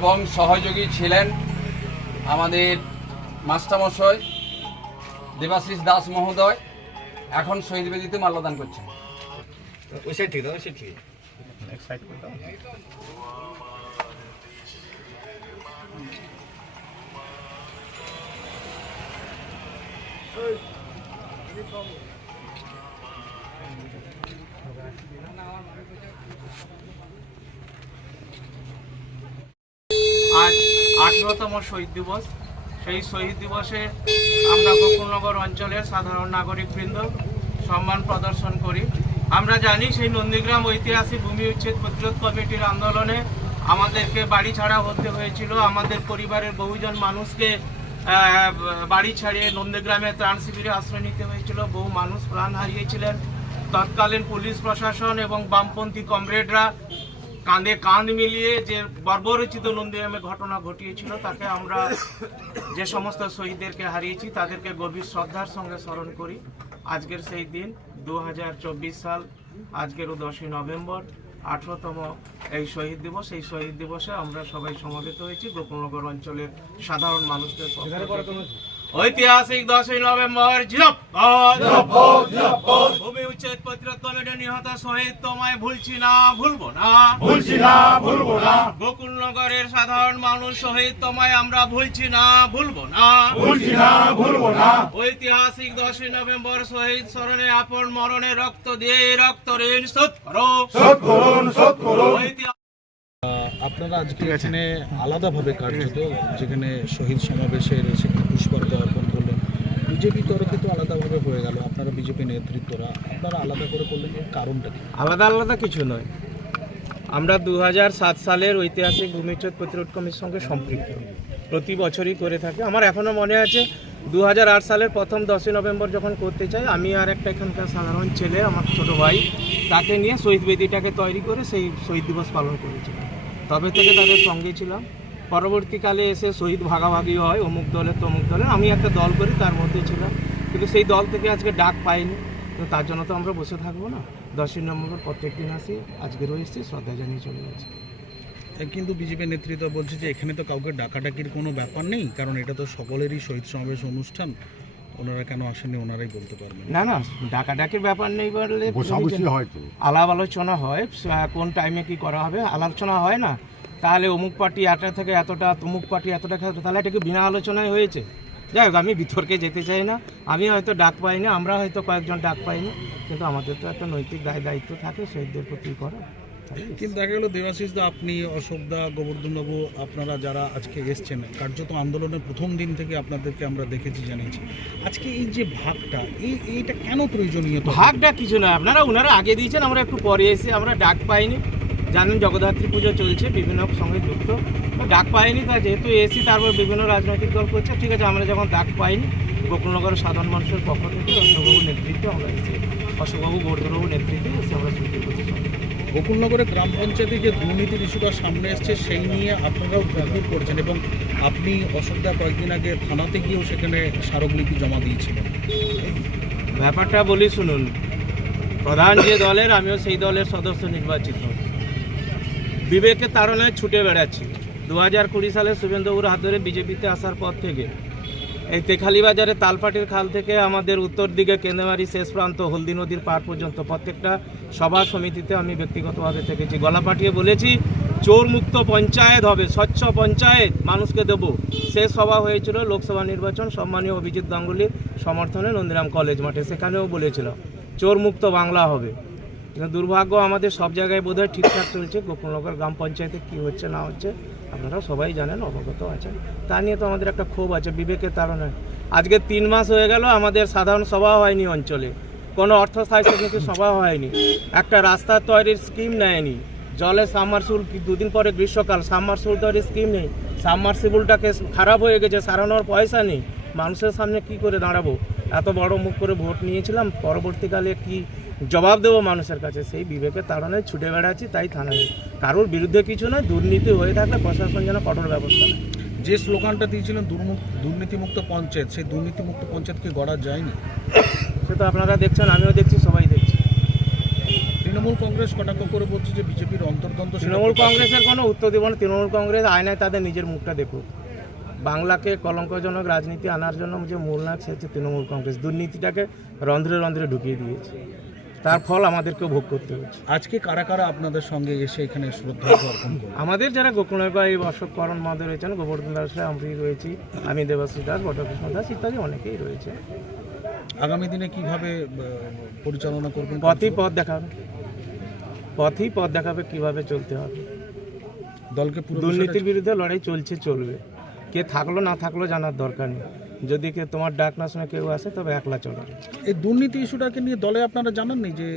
এবং সহযোগী ছিলেন আমাদের মাস্টারমশাই দেবাশিস দাস মহোদয়। এখন শহীদ বেদিতে মাল্যদান করছেন। আজ 18তম শহীদ দিবস। সেই শহীদ দিবসে আমরা গোকুলনগর অঞ্চলের সাধারণ নাগরিকবৃন্দ সম্মান প্রদর্শন করি। আমরা জানি সেই নন্দীগ্রাম ঐতিহাসিক ভূমি উচ্ছেদ প্রতিরোধ কমিটির আন্দোলনে আমাদেরকে বাড়ি ছাড়া হতে হয়েছিল। আমাদের পরিবারের বহুজন মানুষকে বাড়ি ছাড়িয়ে নন্দীগ্রামে ত্রাণ শিবিরে আশ্রয় নিতে হয়েছিল। বহু মানুষ প্রাণ হারিয়েছিলেন। তৎকালীন পুলিশ প্রশাসন এবং বামপন্থী কমরেডরা কাঁধে কাঁধ মিলিয়ে যে বর্বরচিত নন্দীগ্রামে ঘটনা ঘটিয়েছিল, তাকে আমরা যে সমস্ত শহীদদেরকে হারিয়েছি তাদেরকে গভীর শ্রদ্ধার সঙ্গে স্মরণ করি। আজকের সেই দিন 2024 সাল, আজকেরও 10ই নভেম্বর, 18তম এই শহীদ দিবস। এই শহীদ দিবসে আমরা সবাই সমবেত হয়েছি গোকুলনগর অঞ্চলের সাধারণ মানুষদের ঐতিহাসিক 10ই নভেম্বর ভূমি উচ্ছেদ প্রতিরোধ কমিটির নিহত শহীদ তোমায় ভুলছি না, ভুলবো না, ভুলবো না। গোকুলনগরের সাধারণ মানুষ শহীদ তোমায় আমরা ভুলছি না, ভুলবো না, ভুলবো না। ঐতিহাসিক 10ই নভেম্বর শহীদ স্মরণে আপন মরণে রক্ত দিয়ে রক্ত ঋণ শোধ করো, শোধ করুন, শোধ করুন। আপনারা আজকে এখানে আলাদাভাবে কার্যত যেখানে শহীদ সমাবেশের সেখানে পুষ্পার্ঘ্য অর্পণ করলেন, বিজেপি তরফে তো আলাদাভাবে হয়ে গেল, আপনারা বিজেপি নেতৃত্বরা আপনারা আলাদা করে করলেন, এর কারণটা কি? আলাদা কিছু নয়। আমরা 2007 সালের ঐতিহাসিক ভূমি উচ্ছেদ প্রতিরোধ কমিটির সঙ্গে সম্পৃক্ত, প্রতি বছরই করে থাকি। আমার এখনও মনে আছে 2008 সালের প্রথম 10ই নভেম্বর যখন করতে চাই, আমি আর একটা এখানকার সাধারণ ছেলে, আমার ছোটো ভাই, তাকে নিয়ে শহীদ বেদিটাকে তৈরি করে সেই শহীদ দিবস পালন করেছিলাম। তবে থেকে তাদের সঙ্গে ছিলাম। পরবর্তীকালে এসে শহীদ ভাগাভাগি হয়, অমুক দলের তমুক দলের। আমি একটা দল করি, তার মধ্যে ছিলাম, কিন্তু সেই দল থেকে আজকে ডাক পাইনি। তো তার জন্য তো আমরা বসে থাকবো না। 10ই নভেম্বর প্রত্যেক দিন আসি, আজকেরও এসেছি, শ্রদ্ধা জানিয়ে চলে গেছি। কিন্তু বিজেপি নেতৃত্ব বলছে যে এখানে তো কাউকে ডাকাডাকির কোনো ব্যাপার নেই, কারণ এটা তো সকলেরই শহীদ সমাবেশ অনুষ্ঠান, ওনারা কেন আসেননি ওনারাই বলতে পারবেন। না, ডাকাডাকির ব্যাপার নেই বললে হয়তো আলাপ আলোচনা হয়, কোন টাইমে কি করা হবে আলোচনা হয় না। তাহলে অমুক পার্টি এতটা থেকে এতটা, তমুক পার্টি এতটা, তাহলে এটা কি বিনা আলোচনায় হয়েছে? যাই হোক, আমি বিতর্কে যেতে চাই না। আমি হয়তো ডাক পাইনি, আমরা হয়তো কয়েকজন ডাক পাইনি, কিন্তু আমাদের তো একটা নৈতিক দায়িত্ব থাকে শহীদদের প্রতি করা। কিন্তু দেখা গেল দেবাশিস দা, আপনি, অশোক দা, গোবর্ধন বাবু, আপনারা যারা আজকে এসছেন, কার্যত আন্দোলনের প্রথম দিন থেকে আপনাদেরকে আমরা দেখেছি, জানিয়েছি। আজকে এই যে ভাগটা, এইটা কেন প্রয়োজনীয়? ভাগটা কিছু না, ওনারা আগে দিয়েছেন, আমরা একটু পরে এসে, আমরা ডাক পাইনি। জানেন জগদ্ধাত্রী পুজো চলছে, বিভিন্ন সঙ্গে যুক্ত, ডাক পাইনি। তা যেহেতু এসি, তারপর বিভিন্ন রাজনৈতিক দল করছে, ঠিক আছে। আমরা যখন ডাক পাইনি, গোকুলনগরের সাধারণ মানুষের পক্ষ থেকে অশোকবাবুর নেতৃত্বে আমরা এসে, অশোকবাবু, গোবর্ধনবাবুর নেতৃত্বে এসে আমরা শুনতে করছি। গোকুলনগরের গ্রাম পঞ্চায়েতে যে দুর্নীতির ইস্যুটা সামনে এসছে, সেই নিয়ে আপনারাও প্রতিরোধ করছেন, এবং আপনি অশোকদা কয়েকদিন আগে থানাতে গিয়েও সেখানে স্মারকলিপি জমা দিয়েছিলেন। ব্যাপারটা বলি শুনুন, প্রধান যে দলের, আমিও সেই দলের সদস্য নির্বাচিত, বিবেকের তাড়নায় ছুটে বেড়াচ্ছি। 2020 সালে শুভেন্দুবাবুর হাত ধরে বিজেপিতে আসার পর থেকে এই তেখালিবাজারে তালপাটির খাল থেকে আমাদের উত্তর দিকে কেন্দ্রমারি শেষ প্রান্ত হলদি নদীর পার পর্যন্ত প্রত্যেকটা সভা সমিতিতে আমি ব্যক্তিগতভাবে থেকেছি। গলা পাঠিয়ে বলেছি চোর মুক্ত পঞ্চায়েত হবে, স্বচ্ছ পঞ্চায়েত মানুষকে দেবো। শেষ সভা হয়েছিল লোকসভা নির্বাচন সম্মানীয় অভিজিৎ গাঙ্গুলির সমর্থনে নন্দীগ্রাম কলেজ মাঠে, সেখানেও বলেছিলাম চোর মুক্ত বাংলা হবে। কিন্তু দুর্ভাগ্য, আমাদের সব জায়গায় বোধহয় ঠিকঠাক চলছে। গোকুলনগর গ্রাম পঞ্চায়েতে কী হচ্ছে না হচ্ছে আপনারা সবাই জানেন, অবগত আছেন। তা নিয়ে তো আমাদের একটা ক্ষোভ আছে, বিবেকের তাড়নায়। আজকে 3 মাস হয়ে গেল আমাদের সাধারণ সভা হয়নি, অঞ্চলে কোনো অর্থস্থায়ী সমিতির সভা হয়নি, একটা রাস্তা তৈরির স্কিম নেয়নি, জলে সাবমার্সিবল, 2 দিন পরে গ্রীষ্মকাল, সাবমার্সিবল তৈরির স্কিম নেই, সাবমার্সিবলটাকে খারাপ হয়ে গেছে, সারানোর পয়সা নেই। মানুষের সামনে কি করে দাঁড়াবো? এত বড় মুখ করে ভোট নিয়েছিলাম, পরবর্তীকালে কি জবাব দেবো মানুষের কাছে? সেই বিবেকের তাড়নায় ছুটে বেড়াচ্ছি, তাই থানায়। কারোর বিরুদ্ধে কিছু নয়, দুর্নীতি হয়ে থাকলে প্রশাসন যেন কঠোর ব্যবস্থা নেয়। যে স্লোগানটা দিয়েছিলেন দুর্নীতিমুক্ত পঞ্চায়েত, সেই দুর্নীতিমুক্ত পঞ্চায়েতকে গড়া যায়নি? সে তো আপনারা দেখছেন, আমিও দেখছি, সবাই দেখছি। তৃণমূল কংগ্রেস কটাক্ষ করে বলছে যে বিজেপির অন্তর্দ্বন্দ্ব সেটা তৃণমূল প্রকাশ কংগ্রেসের কোনো উত্তর দেব না। তৃণমূল কংগ্রেস আয়নায় তাদের নিজের মুখটা দেখুক। বাংলাকে কলঙ্কজনক রাজনীতি আনার জন্য যে মূল নায়ক সে হচ্ছে তৃণমূল কংগ্রেস। দুর্নীতিটাকে রন্ধ্রে রন্ধ্রে ঢুকিয়ে দিয়েছে, তার ফল আমাদেরকেও ভোগ করতে হচ্ছে। আজকে কারা কারা আপনাদের সঙ্গে এসে এখানে শ্রদ্ধা অর্পণ করবে? আমাদের যারা গোকুলবা এই অশোক করণ মহোদয় রয়েছেন, গোবর্ধন দাস আমি রয়েছি, আমি দেবাশ্রী দাস, বটকৃষ্ণ দাস ইত্যাদি অনেকেই রয়েছে। আগামী দিনে কিভাবে পরিচালনা করবেন? পথই পথ দেখাবে, পথই পথ দেখাবে কিভাবে চলতে হবে। দলকে পুরো দুর্নীতির বিরুদ্ধে লড়াই চলছে, চলবে। কে থাকলো না থাকলো জানার দরকার নেই। যদি কে তোমার ডাক না শুনে কেউ আসে তবে একলা চলে। এই দুর্নীতি ইস্যুটাকে নিয়ে দলে আপনারা জানাননি যে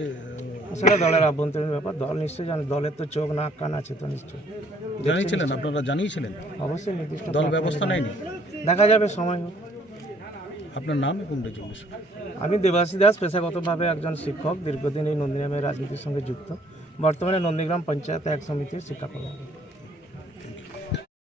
সেটা দলের আভ্যন্তরীণ ব্যাপার, দল নিশ্চয়ই জানে। দলের তো চোখ নাক কান আছে তো নিশ্চয়ই জানিয়েছিলেন? আপনারা জানিয়েছিলেন? অবশ্যই নির্দিষ্ট দল ব্যবস্থা নেয়নি? দেখা যাবে সময় হোক। আপনার নাম এবং রেজিগনেশন? আমি দেবাশী দাস, পেশাগতভাবে একজন শিক্ষক, দীর্ঘদিন এই নন্দীগ্রামের রাজনীতির সঙ্গে যুক্ত। বর্তমানে নন্দীগ্রাম পঞ্চায়েত এক সমিতির শিক্ষা কর্মকর্তা।